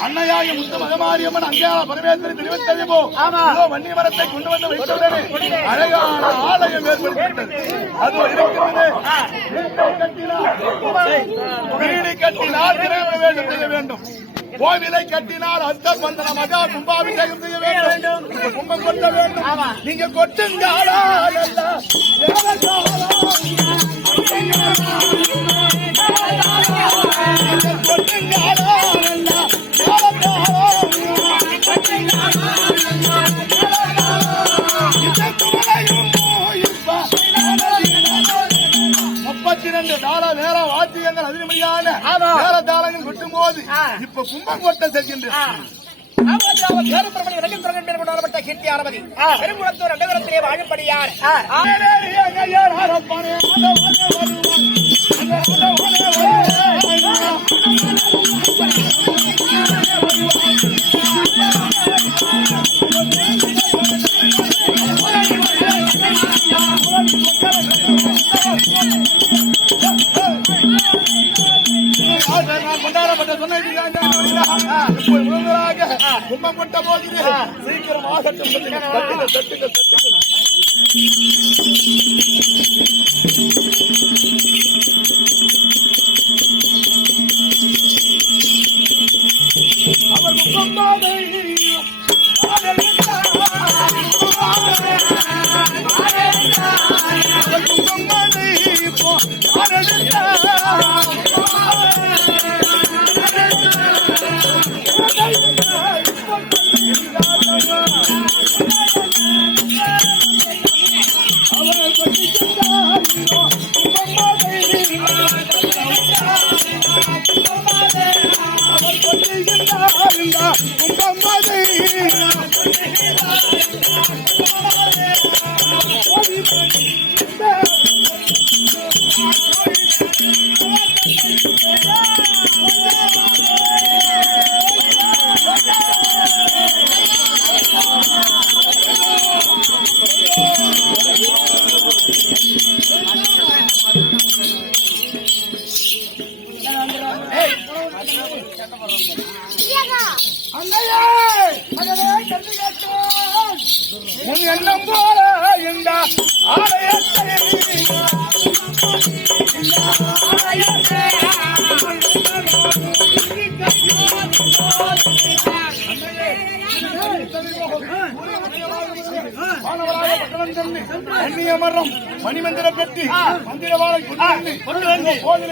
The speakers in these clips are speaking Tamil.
அன்னையாய முத்து மகமாரியம்மன் அங்கேயா பரமேஸ்வரி திருவத்தறிவோ வன்னி மரத்தை கொண்டு வந்து வைத்தவுடனே அழகான ஆலயம் ஏற்படுத்தப்பட்டது அது இருக்கிறது வீட்டை கட்டினார் வீடு கட்டினால் திரைவிட வேண்டும் செய்ய வேண்டும் கோவிலை கட்டினால் அர்த்த பந்தன மகா கும்பாபிஷேகம் செய்ய வேண்டும். கும்பம் கொட்ட வேண்டும். நீங்க கொட்டுங்காலா ஆ. இப்ப கும்பம் கொட்ட செல்கின்றது கீர்த்தியானபதி பெருங்குளத்தூர் அண்டகுரத்திலே வாழும்படியார். தட்டுங்க தட்டுங்க தட்டுங்க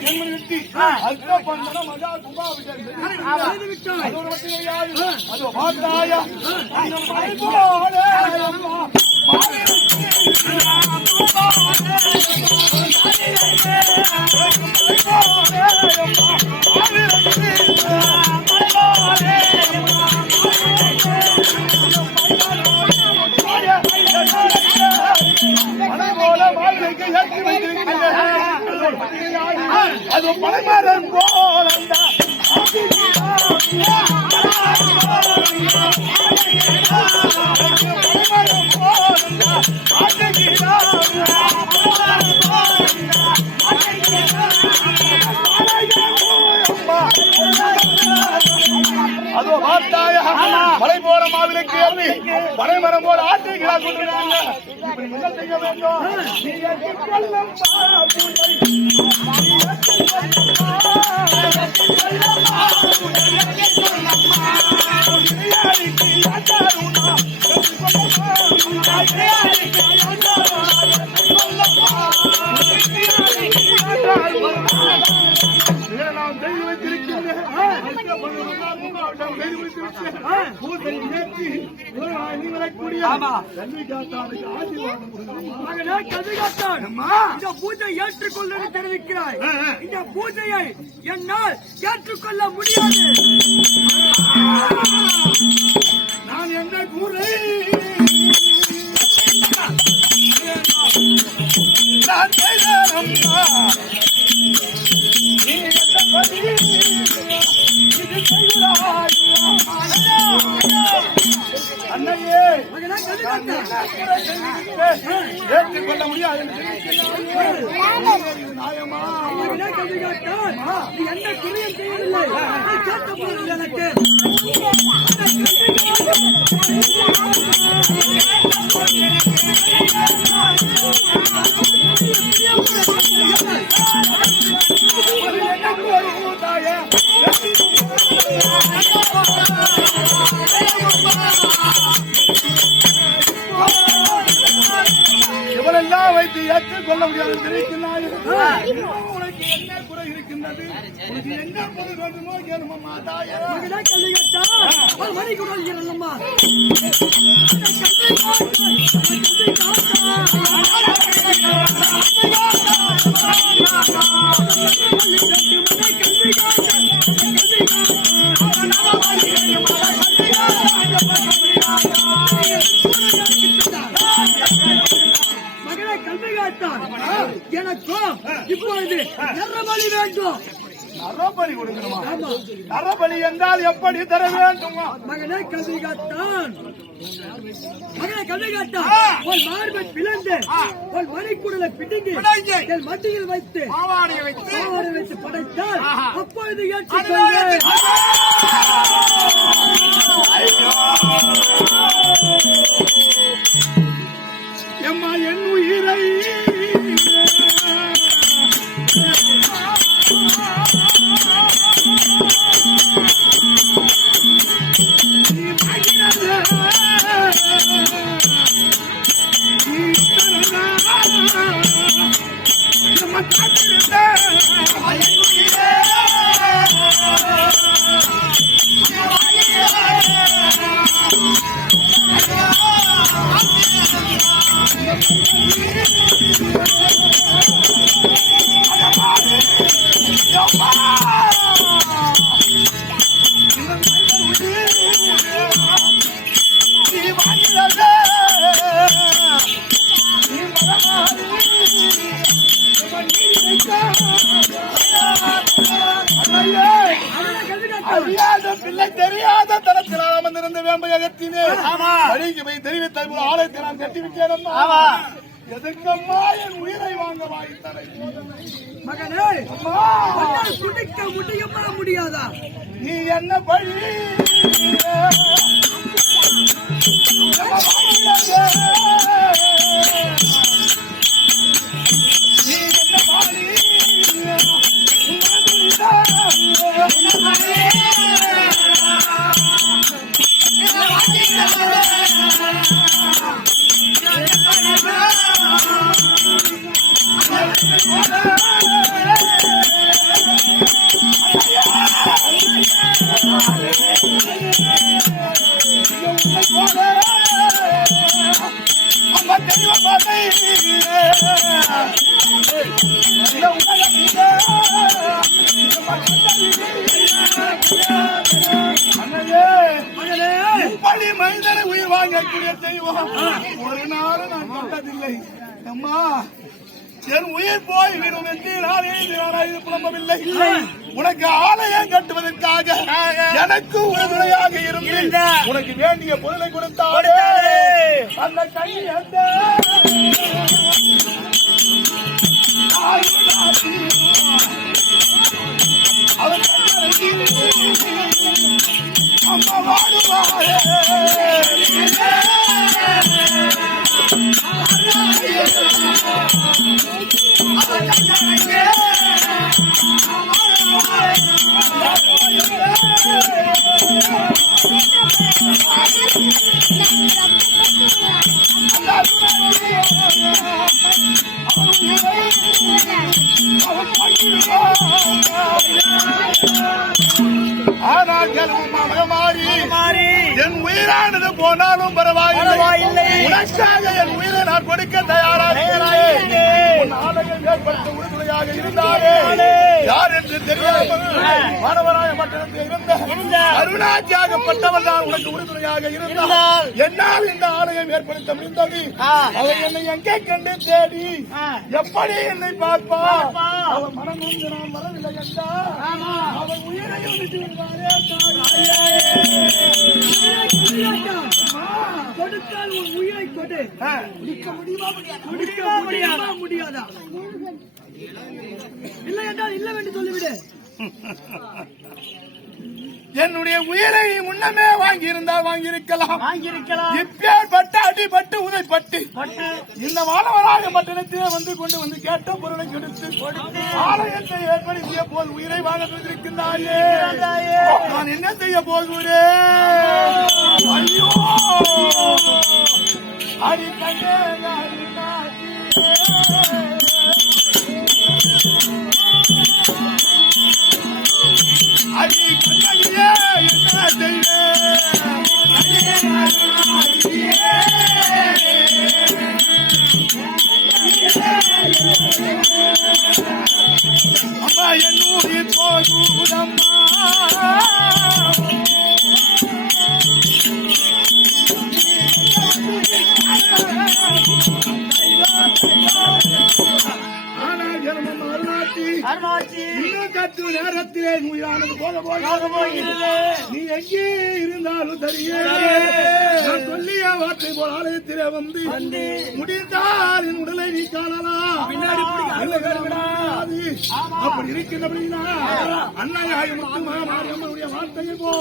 எண்மணி விட்டி அல்ப பந்தனம் மகா கும்பாபிஷேகம் அது மலை போல வாழ்க்கைக்கு ஏற்றி வைத்திருக்கிறேன் அது மலைமரம் போல அதோ போல மாவிலைக்கு ஏறி பனைமரம் போல ஆட்டைகளா கொண்டிருக்காங்க இப்படி என்ன செய்ய வேண்டும் நீ ஏற்றுக்கொள்ளும் பாபுவை. நீயாருக்கு யாத்தாருனா, இதை நான் செய்து வைத்திருக்கின்றேன். செய்து வைத்திருக்கிறேன். பூசை இந்த பூஜை ஏற்றுக்கொள்ள தெரிவிக்கிறாய். இந்த பூஜையை என்னால் ஏற்றுக்கொள்ள முடியாது. நான் என்ன கூறு? நான் செய்தேனம்மா. நீ என்ன பதி? ஏற்றுக்கொள்ள முடியாது நியாயமா என்ன குறையும் செய்யவில்லை நீ கேட்ட எனக்கு வைத்து ஏற்றுக்கொள்ள முடியாது. உனக்கு என்ன குறை இருக்கின்றது? உனக்கு என்ன பொருள் வேண்டுமோ கேளுமம்மா தாயே மகனே கவிகாத்தான் ஒரு மணி கூட அறப்பலி என்றால் எப்படி தர வேண்டுமா? மகனே கல்விகாத்தான் மகனே கல்விகாத்தான் உன் மார்பை பிளந்து உன் மணிக்குடலை பிடுங்கி. என் மட்டியில் வைத்து வைத்து. படைத்தால். அப்பொழுது ஏற்றுக்கொள்வேன். அண்ணே மகனே பள்ளி மனிதனை உயிர் வாங்கக்கூடிய தெய்வம் ஒரு நாளும் நான் கண்டதில்லை அம்மா என் உயிர் போய் விடும் என்று நான் எழுதினாராய் புலம்பவில்லை உனக்கு ஆலயம் கட்டுவதற்காக எனக்கு உறுதுணையாக இருந்து உனக்கு வேண்டிய பொருளை கொடுத்தாரு அந்த கை அந்த அவர் அம்மா வாடுவாரே. உயிரானது போனாலும் பரவாயில்லை. உனக்காக என் உயிரை நான் கொடுக்க தயாராக இருந்தாரே யார் மாணவராய மட்டத்தில் இருந்த அருணாச்சியாகப்பட்டவர் தான் உனக்கு உறுதுணையாக இருந்தால் என்னால் இந்த ஆலயம் ஏற்படுத்த முடிந்தது. அவர் என்னை எங்கே கண்டு தேடி எப்படி என்னை பார்ப்பா. அவர் மனம் நான் வரவில்லை அவர் உயிரையும் விட்டு விடுவாரே கொடுத்தால் உன் உயிரை கொடு. முடிக்க முடியுமா முடியாதா? இல்லை என்றால் இல்லை என்று சொல்லிவிடு. என்னுடைய உயிரை முன்னமே வாங்கி இருந்தால் வாங்கி இருக்கலாம் வாங்கியிருக்கலாம். இப்பேற்பட்ட அடிபட்டு உதைப்பட்டு இந்த மாணவராக பட்டணத்திலே வந்து கொண்டு வந்து கேட்ட பொருளை கொடுத்து ஆலயத்தை ஏற்படுத்திய போல் உயிரை வாங்க இருக்கின்றாயே நான் என்ன செய்ய போகிறேன்? ஐயோ! அடி கண்ணே என் இன்னும் கத்து நேரத்திலே உயிரானது போக போகிறது நீ எங்கே இருந்தாலும் சரியே நான் சொல்லிய வார்த்தை போல் ஆலயத்திலே வந்து முடிந்தால் என் உடலை நீ காணலாம். பின்னாடி அப்படி இருக்கின்றபடினா அன்னையாய் முத்துமா மாரியம்மனுடைய வார்த்தையை போ.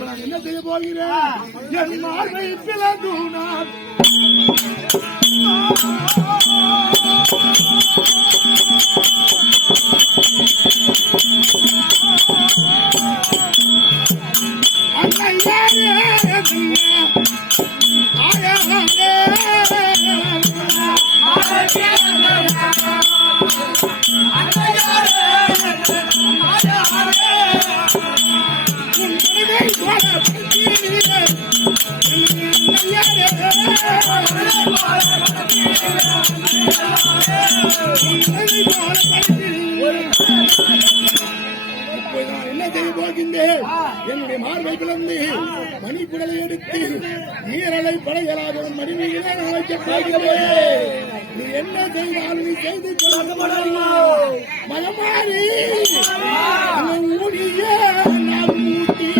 நான் என்ன செய்ய போகிறேன்? என் மார்பை பிளந்து நான் நீ என்ன செய்தாலும் நீ செய்து கொள்ளப்படலாம் ஊடிய நான் ஊட்டி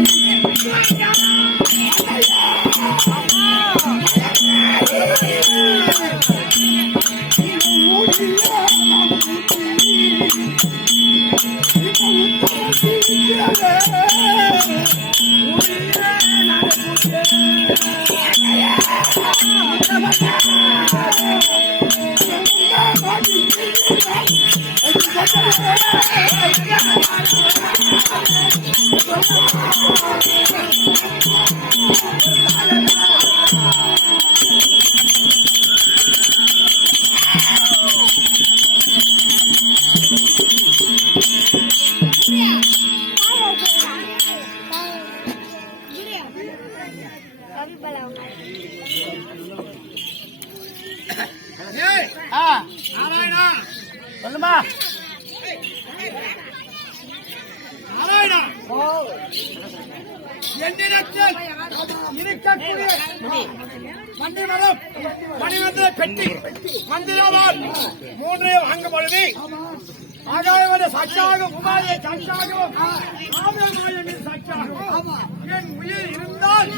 சொல்லுமா மூன்றையும் வாங்கும் பொழுது ஆகாயவன சச்சாகும். உமாயை என் உயிர் இருந்தால்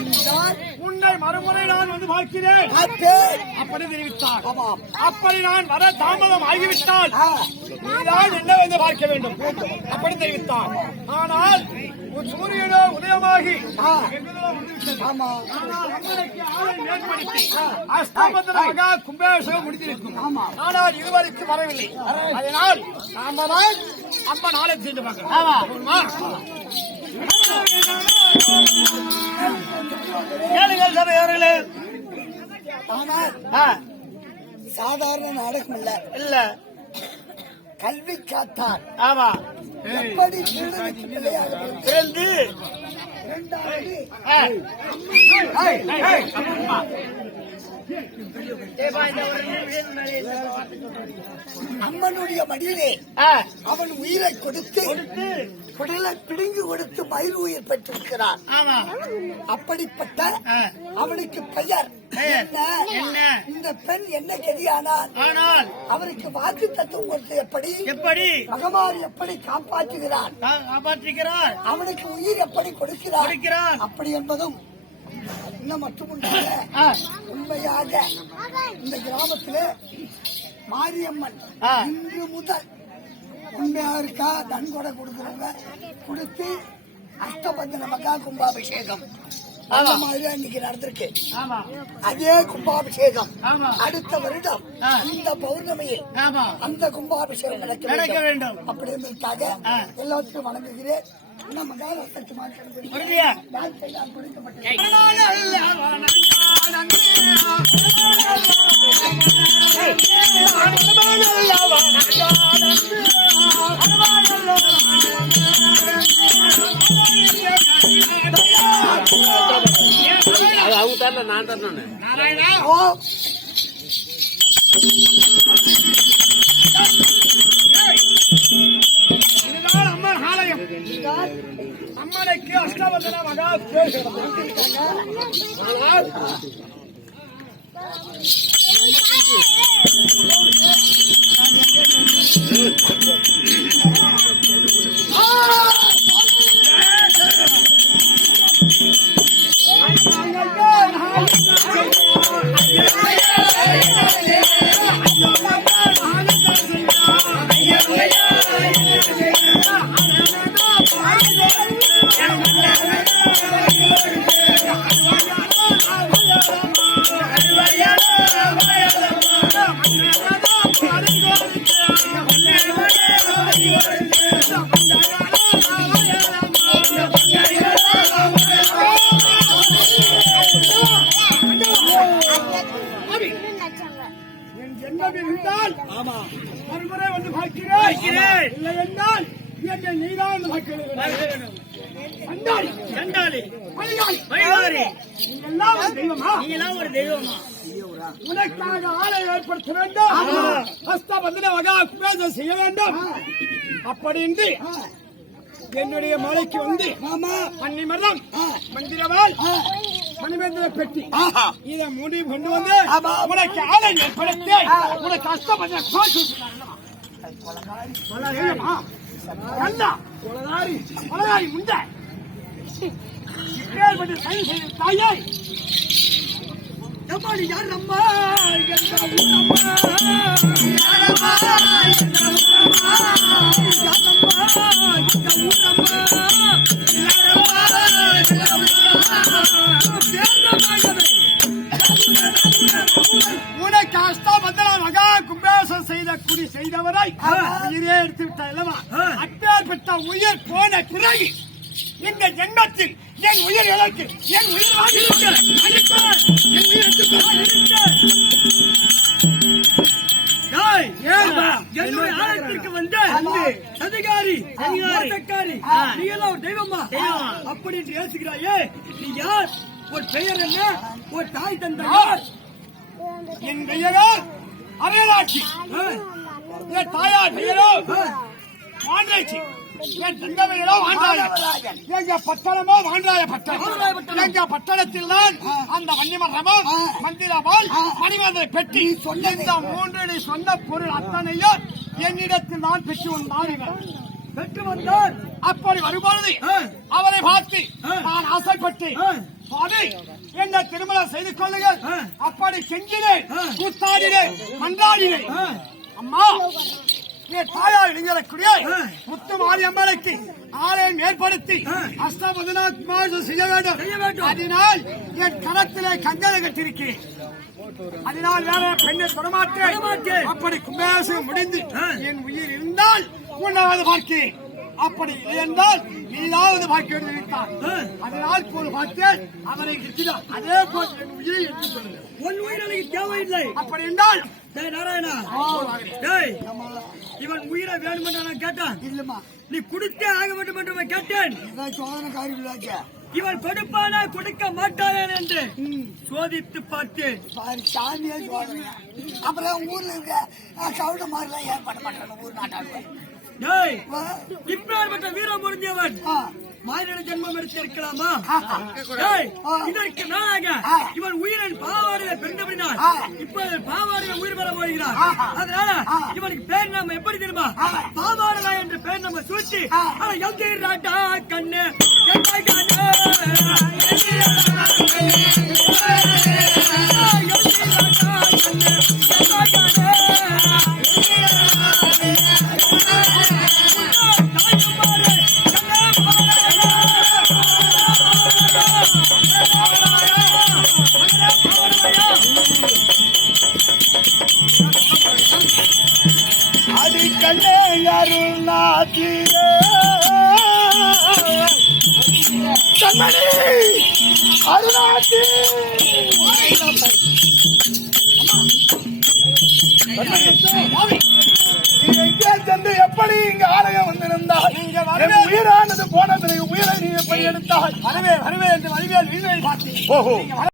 உன்னை மறுமுறை நான் வந்து பார்க்கிறேன். அப்படி தெரிவித்தார். அப்படி நான் வர தாமதம் ஆகிவிட்டால் நீதான் என்ன வந்து பார்க்க வேண்டும். அப்படி தெரிவித்தார். ஆனால் சூரியனோ உதயமாகி மகா கும்பாபிஷேகம் முடிந்திருக்கும். ஆனால் இதுவரைக்கும் வரவில்லை. அதனால் நாம தான் அம்ம நாளை சென்று பார்க்கலாம் சபையோர்களே. ஆனால் சாதாரண நாடகம் இல்ல. இல்ல. கல்வி காத்தார் ஆமா. எப்படி திருடனுக்கு அம்மனுடைய மடியிலே அவன் உயிரை கொடுத்து குடலை பிடுங்கி கொடுத்து மயில் உயிர் பெற்றிருக்கிறான். அப்படிப்பட்ட அவனுக்கு பெயர் என்ன? இந்த பெண் என்ன கதியானால்? ஆனால் அவருக்கு வாக்கு தத்துவம் கொடுத்து எப்படி? எப்படி? மகமார் எப்படி காப்பாற்றுகிறான்? காப்பாற்றுகிறார். அவனுக்கு உயிர் எப்படி கொடுக்கிறார் அப்படி என்பதும் இன்னும் மட்டும் உண்டாக உண்மையாக இந்த கிராமத்திலே மாரியம்மன். இன்று முதல் உண்மையா இருக்கா நன்கொடை கொடுக்குறவங்க கொடுத்து அஷ்டபந்தன மகா கும்பாபிஷேகம் அந்த மாதிரி இன்னைக்கு நடந்திருக்கு அதே கும்பாபிஷேகம். அடுத்த வருடம். இந்த பௌர்ணமியில் அந்த கும்பாபிஷேகம் நடக்க வேண்டும் வேண்டும். அப்படி என்பதற்காக ஆ. எல்லாத்துக்கும் வணங்குகிறேன் நம்ம காலத்துக்கு நான் கொடுக்கப்பட்டது அவங்க நான் நாராயணா ஓ ஆலயம் அம்மனுக்கு அஷ்டவசன பார்க்கிறேன் இல்லை என்றால் என்னை நீதான் வந்து பார்க்க வேண்டும் சண்டாளி சண்டாளி மலையாளி மலையாளி நீங்கெல்லாம் ஒரு தெய்வமா? நீங்கெல்லாம் ஒரு தெய்வமா? உனக்காக ஆலை ஏற்படுத்த வேண்டும். ஹஸ்தபந்தன வகா குபேசம் செய்ய வேண்டும். அப்படின்றி என்னுடைய மலைக்கு வந்து பன்னி மரம் மந்திரவாள் மணிமேந்திர பெட்டி. இதை முடி கொண்டு வந்து உனக்கு ஆலை ஏற்படுத்தி உனக்கு கஷ்டப்பட்ட தாயை எம்மாடி யார் அம்மா யாரம்மா கும்பேசம் செய்த குடி செய்தவரை உயிரே எடுத்து விட்ட அல்லவா அப்பேற்பட்ட உயிர் போன பிறகு இந்த ஜென்மத்தில் என் உயிர் இழக்கு என் உயிர் வாங்கியிருக்க. என் உயிர் என்னுடைய ஆலயத்திற்கு வந்து அதிகாரி அதிகாரி நீ எல்லாம் ஒரு தெய்வமா? அப்படி என்று ஏசுகிறாயே நீ யார்? ஒரு பெயர் என்ன? ஒரு தாய் தந்தை யார்? என் பெயரோ அரையலாட்சி என் தாயார் பெயரோ? வாண்டாட்சி என் தந்தை பெயரோ வாண்டாயம் எங்க பட்டணமோ வாண்டாய பட்டணம். எங்க பட்டணத்தில் தான் அந்த வன்னிமரமும் மந்திரமால் மணிமந்திர பெட்டி. சொன்ன இந்த மூன்று நீ சொன்ன பொருள் அத்தனையும் என்னிடத்தில் நான் பெற்று வந்தார்கள் பெற்று வந்தார் அப்படி வரும்பொழுது அவரை பார்த்து நான் ஆசைப்பட்டு சுவாமி என்ன திருமணம் செய்து கொள்ளுங்கள். அப்படி செஞ்சினேன் கூத்தாடினேன். மன்றாடினேன். அம்மா! என் தாயார் இளைஞரக்கூடிய முத்து மாரியம்மனுக்கு ஆலயம் ஏற்படுத்தி அஷ்டபதினாத் மாதம் செய்ய வேண்டும். அதனால் என் கரத்திலே கங்கனை கட்டிருக்கிறேன் அதனால் வேற பெண்ணை தொடமாட்டேன். அப்படி கும்பேசம் முடிந்து என் உயிர் இருந்தால் உன்னாவது பார்க்கிறேன் அப்படி என்றால் நீதாவது பார்க்க வேண்டியிருந்தான் அதனால் போல் பார்த்தேன் அவரை கிட்டினார். அதே போல் என் உயிரை உன் உயிர் எனக்கு தேவையில்லை. அப்படி என்றால் டேய் நாராயணா. டேய் இவன் உயிரை வேணும் என்று நான் கேட்டான். இல்லம்மா. நீ கொடுத்தே ஆக வேண்டும் என்று நான் கேட்டேன். சோதனை காரியங்களாச்சே இவன் கொடுப்பானா கொடுக்க மாட்டானேன் என்று சோதித்து பார்த்தேன். பாரு சாமியே சோதனை. அப்புறம் ஊர்ல இருக்க கவுட மாதிரிலாம் ஏற்பாடு பண்றாங்க ஊர் நாட்டாளு டேய் இப்பேற்பட்ட வீரம் முடிஞ்சவன். மாநில ஜென்மம் எடுத்திருக்கலாமா? இதற்கு மேலாக இவன் உயிரின் பாவாடையை பிறந்தபடினால் இப்போது பாவாடையை உயிர் பெற போகிறான். அதனால இவனுக்கு பேர் நம்ம எப்படி தெரியுமா? பாவாடலா என்ற பேர் நம்ம அவன் எங்கே ராட்டா கண்ணு? கண்ணு?